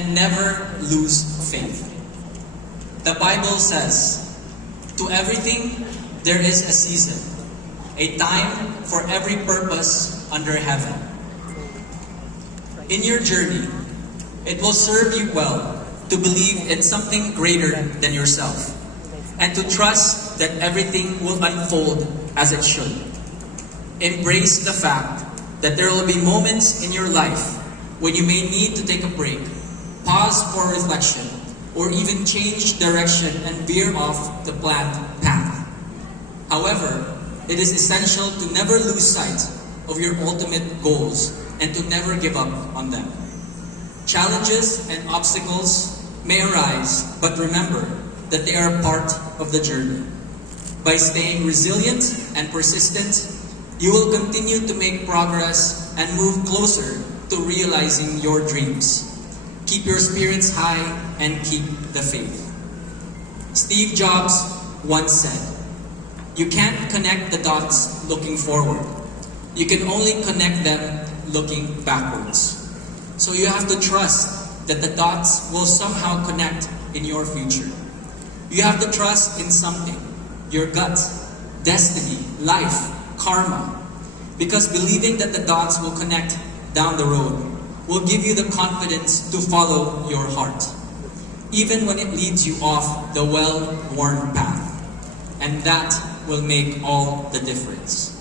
and never lose faith. The Bible says, to everything there is a season, a time for every purpose under heaven. In your journey, it will serve you well to believe in something greater than yourself and to trust that everything will unfold as it should. Embrace the fact that there will be moments in your life when you may need to take a break, pause for reflection, or even change direction and veer off the planned path. However, it is essential to never lose sight of your ultimate goals and to never give up on them. Challenges and obstacles may arise, but remember that they are part of the journey. By staying resilient and persistent, you will continue to make progress and move closer to realizing your dreams. Keep your spirits high and keep the faith. Steve Jobs once said, "You can't connect the dots looking forward. You can only connect them looking backwards." So you have to trust that the dots will somehow connect in your future. You have to trust in something, your gut, destiny, life, karma. Because believing that the dots will connect down the road will give you the confidence to follow your heart, even when it leads you off the well-worn path. And that will make all the difference.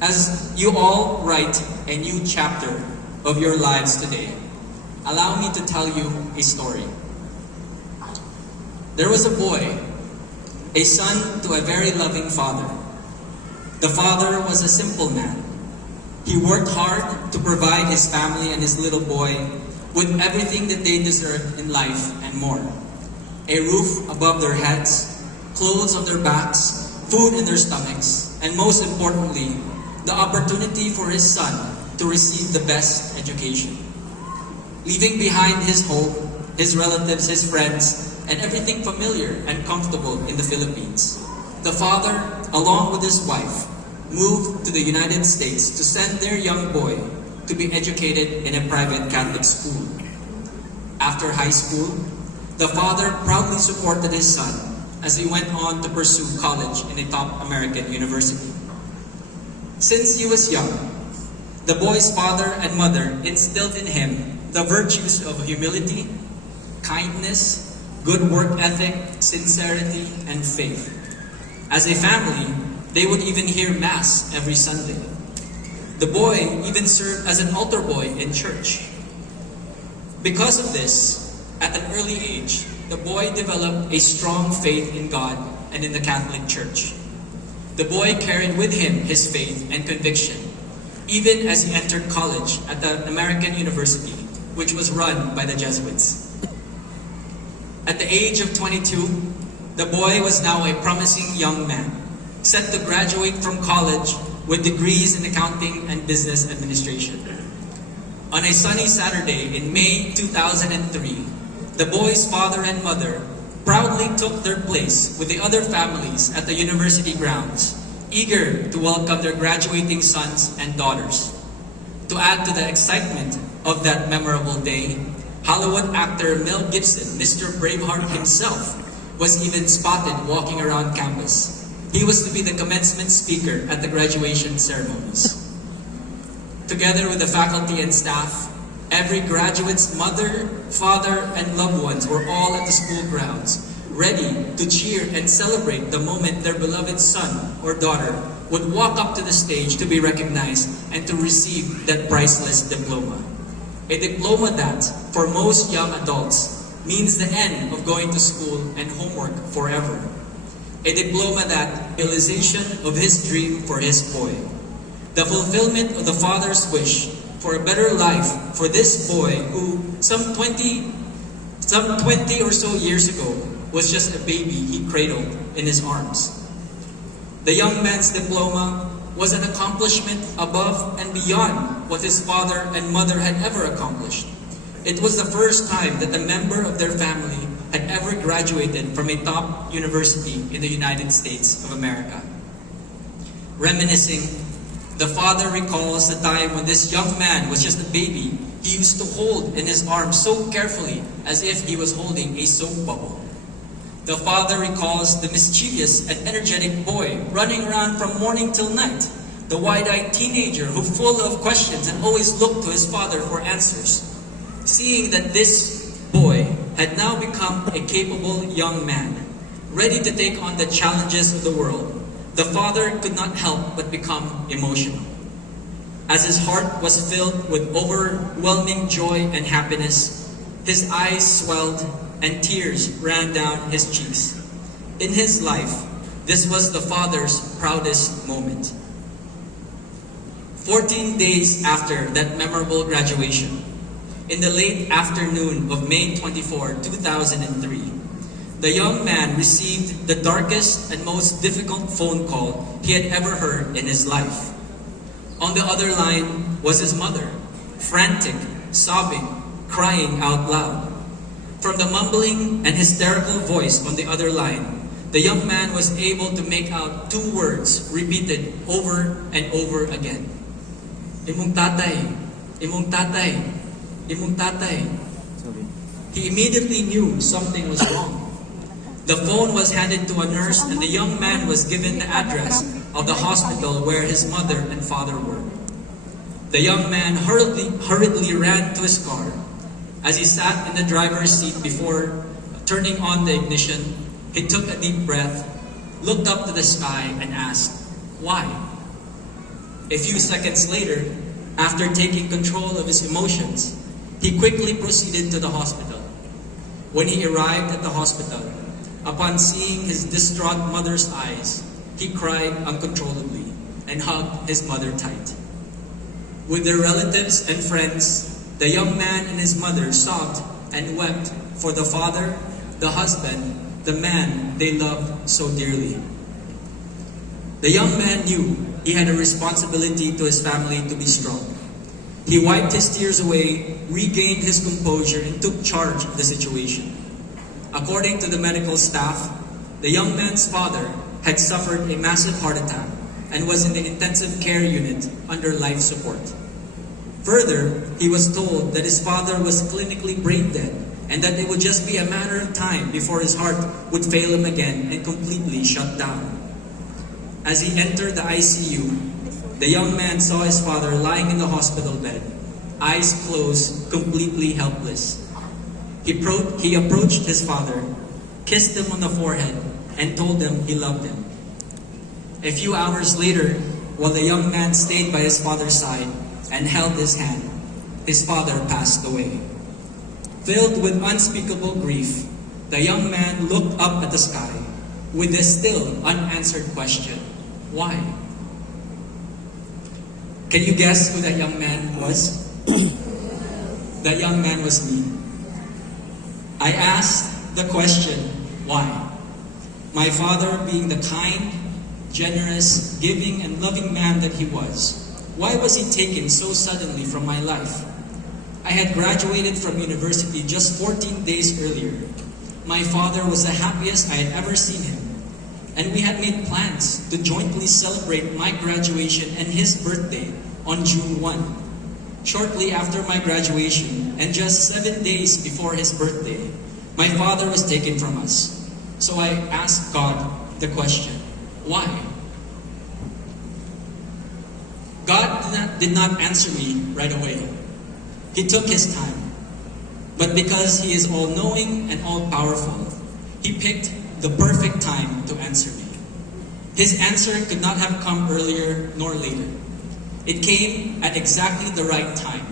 As you all write a new chapter of your lives today, allow me to tell you a story. There was a boy, a son to a very loving father. The father was a simple man. He worked hard to provide his family and his little boy with everything that they deserved in life and more. A roof above their heads, clothes on their backs, food in their stomachs, and most importantly, the opportunity for his son to receive the best education. Leaving behind his home, his relatives, his friends, and everything familiar and comfortable in the Philippines, the father, along with his wife, moved to the United States to send their young boy to be educated in a private Catholic school. After high school, the father proudly supported his son as he went on to pursue college in a top American university. Since he was young, the boy's father and mother instilled in him the virtues of humility, kindness, good work ethic, sincerity, and faith. As a family, they would even hear Mass every Sunday. The boy even served as an altar boy in church. Because of this, at an early age, the boy developed a strong faith in God and in the Catholic Church. The boy carried with him his faith and conviction, even as he entered college at the American University, which was run by the Jesuits. At the age of 22, the boy was now a promising young man, set to graduate from college with degrees in accounting and business administration. On a sunny Saturday in May 2003, the boy's father and mother proudly took their place with the other families at the university grounds, eager to welcome their graduating sons and daughters. To add to the excitement of that memorable day, Hollywood actor Mel Gibson, Mr. Braveheart himself, was even spotted walking around campus. He was to be the commencement speaker at the graduation ceremonies. Together with the faculty and staff, every graduate's mother, father, and loved ones were all at the school grounds, ready to cheer and celebrate the moment their beloved son or daughter would walk up to the stage to be recognized and to receive that priceless diploma. A diploma that, for most young adults, means the end of going to school and homework forever. A diploma that realization of his dream for his boy. The fulfillment of the father's wish for a better life for this boy who some 20 or so years ago was just a baby he cradled in his arms. The young man's diploma was an accomplishment above and beyond what his father and mother had ever accomplished. It was the first time that a member of their family had ever graduated from a top university in the United States of America. Reminiscing, the father recalls the time when this young man was just a baby he used to hold in his arms so carefully as if he was holding a soap bubble. The father recalls the mischievous and energetic boy running around from morning till night, the wide-eyed teenager who full of questions and always looked to his father for answers. Seeing that this boy had now become a capable young man, ready to take on the challenges of the world, the father could not help but become emotional. As his heart was filled with overwhelming joy and happiness, his eyes swelled and tears ran down his cheeks. In his life, this was the father's proudest moment. 14 days after that memorable graduation, in the late afternoon of May 24, 2003, the young man received the darkest and most difficult phone call he had ever heard in his life. On the other line was his mother, frantic, sobbing, crying out loud. From the mumbling and hysterical voice on the other line, the young man was able to make out two words repeated over and over again. Imong tatay, imong tatay, imong tatay. He immediately knew something was wrong. The phone was handed to a nurse and the young man was given the address of the hospital where his mother and father were. The young man hurriedly ran to his car. As he sat in the driver's seat before turning on the ignition, he took a deep breath, looked up to the sky and asked, "Why?" A few seconds later, after taking control of his emotions, he quickly proceeded to the hospital. When he arrived at the hospital, upon seeing his distraught mother's eyes, he cried uncontrollably and hugged his mother tight. With their relatives and friends, the young man and his mother sobbed and wept for the father, the husband, the man they loved so dearly. The young man knew he had a responsibility to his family to be strong. He wiped his tears away, regained his composure, and took charge of the situation. According to the medical staff, the young man's father had suffered a massive heart attack and was in the intensive care unit under life support. Further, he was told that his father was clinically brain dead and that it would just be a matter of time before his heart would fail him again and completely shut down. As he entered the ICU, the young man saw his father lying in the hospital bed, eyes closed, completely helpless. He approached his father, kissed him on the forehead, and told him he loved him. A few hours later, while the young man stayed by his father's side and held his hand, his father passed away. Filled with unspeakable grief, the young man looked up at the sky with the still unanswered question, why? Can you guess who that young man was? That young man was me. I asked the question, why? My father, being the kind, generous, giving, and loving man that he was, why was he taken so suddenly from my life? I had graduated from university just 14 days earlier. My father was the happiest I had ever seen him, and we had made plans to jointly celebrate my graduation and his birthday on June 1. Shortly after my graduation, and just 7 days before his birthday, my father was taken from us. So I asked God the question, why? God did not answer me right away. He took his time. But because he is all-knowing and all-powerful, he picked the perfect time to answer me. His answer could not have come earlier nor later. It came at exactly the right time.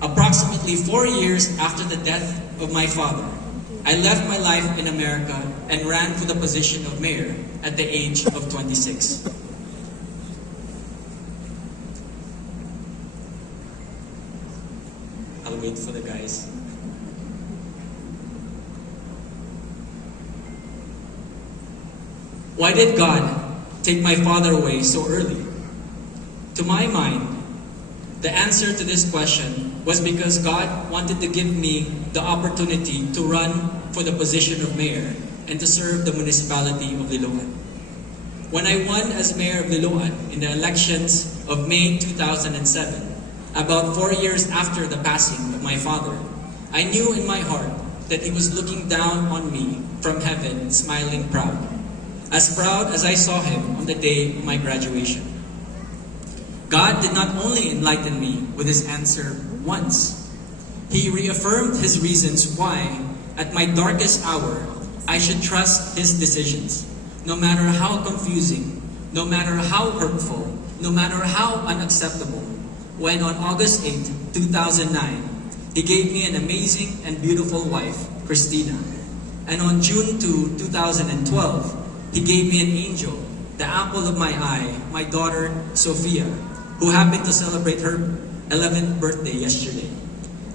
Approximately 4 years after the death of my father, I left my life in America and ran for the position of mayor at the age of 26. I'll wait for the guys. Why did God take my father away so early? To my mind, the answer to this question was because God wanted to give me the opportunity to run for the position of mayor and to serve the municipality of Liloan. When I won as mayor of Liloan in the elections of May 2007, About 4 years after the passing of my father, I knew in my heart that he was looking down on me from heaven, smiling proud. As proud as I saw him on the day of my graduation. God did not only enlighten me with his answer once, he reaffirmed his reasons why, at my darkest hour, I should trust his decisions, no matter how confusing, no matter how hurtful, no matter how unacceptable. When on August 8, 2009, he gave me an amazing and beautiful wife, Christina. And on June 2, 2012, he gave me an angel, the apple of my eye, my daughter, Sophia, who happened to celebrate her 11th birthday yesterday.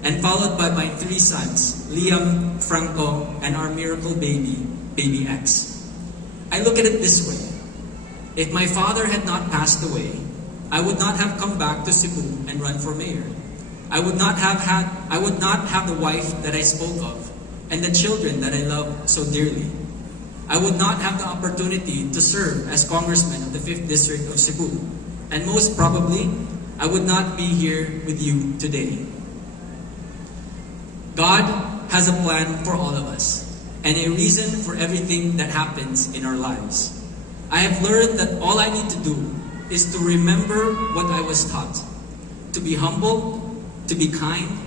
And followed by my 3 sons, Liam, Franco, and our miracle baby, Baby X. I look at it this way. If my father had not passed away, I would not have come back to Cebu and run for mayor. I would not have the wife that I spoke of and the children that I love so dearly. I would not have the opportunity to serve as congressman of the 5th District of Cebu. And most probably, I would not be here with you today. God has a plan for all of us and a reason for everything that happens in our lives. I have learned that all I need to do is to remember what I was taught. To be humble, to be kind,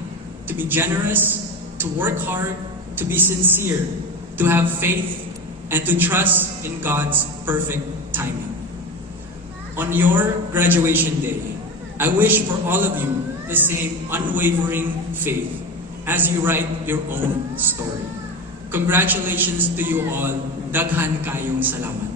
to be generous, to work hard, to be sincere, to have faith, and to trust in God's perfect timing. On your graduation day, I wish for all of you the same unwavering faith as you write your own story. Congratulations to you all. Daghan kayong salamat.